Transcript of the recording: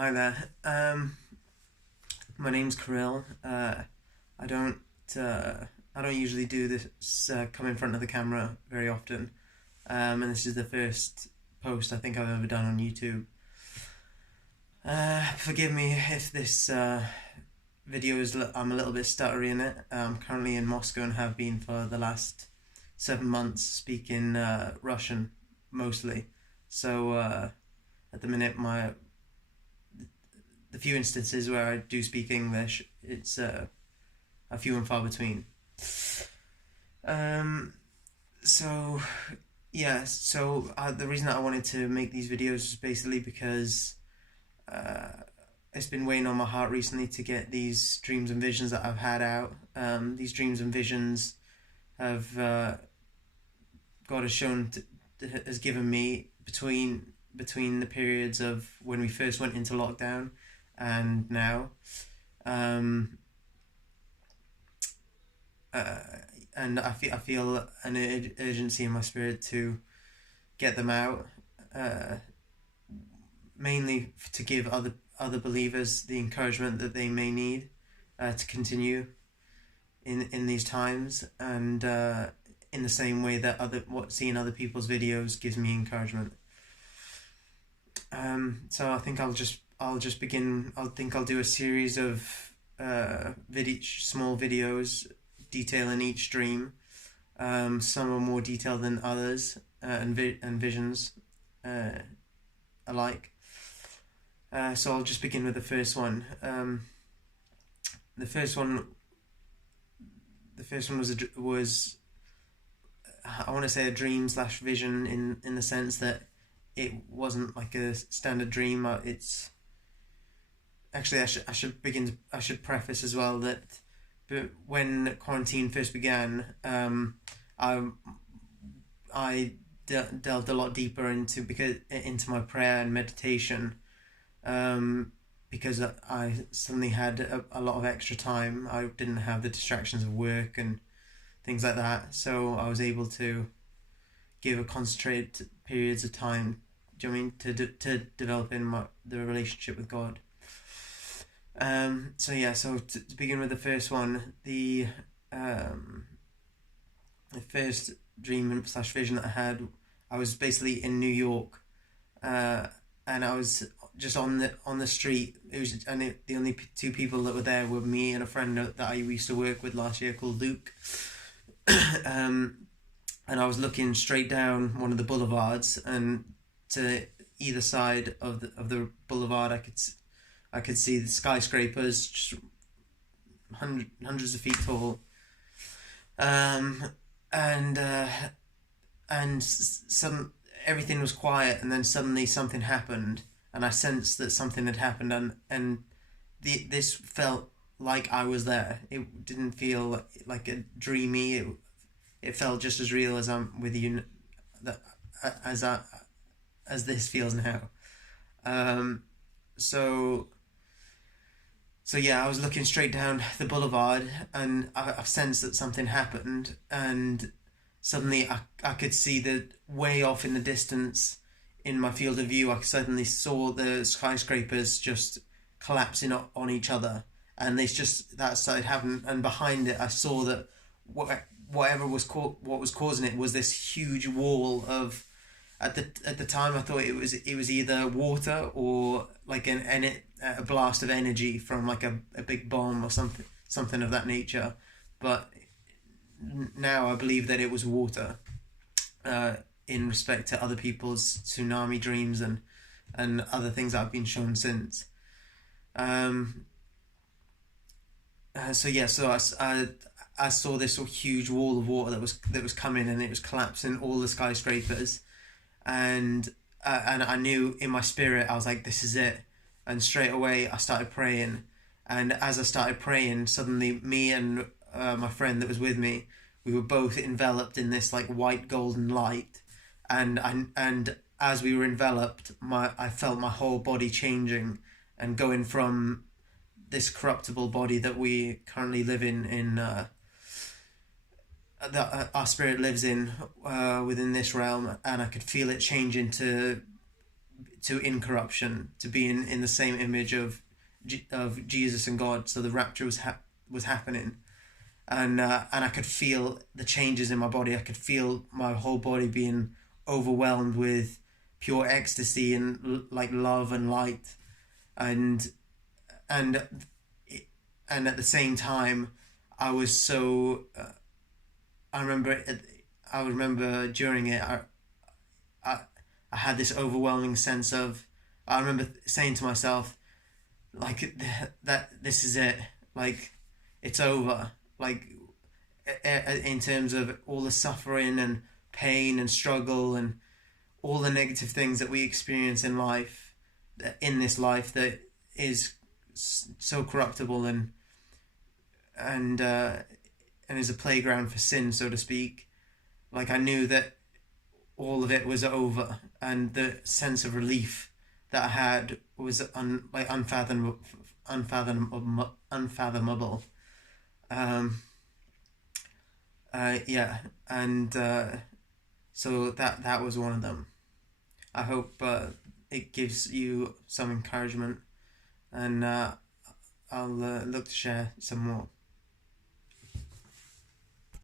Hi there. My name's Kirill. I don't. I don't usually do this. Come in front of the camera very often. And this is the first post I think I've ever done on YouTube. Forgive me if this video is. I'm a little bit stuttery in it. I'm currently in Moscow and have been for the last 7 months, speaking Russian mostly. So at the minute, the few instances where I do speak English, it's a few and far between. Um, so the reason that I wanted to make these videos is basically because uh, it's been weighing on my heart recently to get these dreams and visions that I've had out. These dreams and visions have God has has given me between the periods of when we first went into lockdown and now. Um, uh, and I feel an urgency in my spirit to get them out, uh, mainly to give other believers the encouragement that they may need to continue in these times, and in the same way that seeing other people's videos gives me encouragement. So I think I'll just begin. I'll do a series of small videos detailing each dream. Some are more detailed than others, and visions alike. So I'll just begin with the first one. The first one, the first one was I want to say a dream slash vision in the sense that it wasn't like a standard dream. It's actually I should preface as well that, but when quarantine first began, I delved a lot deeper into my prayer and meditation, because I suddenly had a lot of extra time. I didn't have the distractions of work and things like that, so I was able to give a concentrated periods of time. Do you know what I mean, to develop the relationship with God? So to begin with the first one, the first dream slash vision that I had, I was basically in New York, and I was just on the street. The only two people that were there were me and a friend that I used to work with last year called Luke. And I was looking straight down one of the boulevards, and to either side of the boulevard, I could see the skyscrapers, just hundreds of feet tall. Um, and some Everything was quiet, and then suddenly something happened, and I sensed that something had happened, and this felt like I was there. It didn't feel like a dreamy. It felt just as real as I'm with you, that as I as this feels now. Um, so yeah, I was looking straight down the boulevard, and I sensed that something happened, and suddenly I could see that way off in the distance, in my field of view, I suddenly saw the skyscrapers just collapsing on each other, and that started happening, and behind it I saw that what was causing it was this huge wall of, at the time I thought it was either water or like a blast of energy from like a big bomb or something of that nature, but now I believe that it was water, in respect to other people's tsunami dreams and other things that I've been shown since. Um, I saw this sort of huge wall of water that was coming, and it was collapsing all the skyscrapers, and I knew in my spirit, I was like, this is it. And straight away I started praying, and as I started praying, suddenly me and my friend that was with me, we were both enveloped in this like white golden light, and as we were enveloped, I felt my whole body changing and going from this corruptible body that we currently live in that our spirit lives in, within this realm, and I could feel it change to incorruption, to be in the same image of Jesus and God. So the rapture was happening, and I could feel the changes in my body. I could feel my whole body being overwhelmed with pure ecstasy and like love and light, and and and at the same time, I was so. I remember. I remember during it, I I had this overwhelming sense of. I remember saying to myself, like that this is it. Like it's over. Like in terms of all the suffering and pain and struggle and all the negative things that we experience in life, in this life that is so corruptible and and is a playground for sin, so to speak. Like I knew that all of it was over, and the sense of relief that I had was unfathomable. Um, yeah, and so that was one of them. I hope it gives you some encouragement, and I'll look to share some more.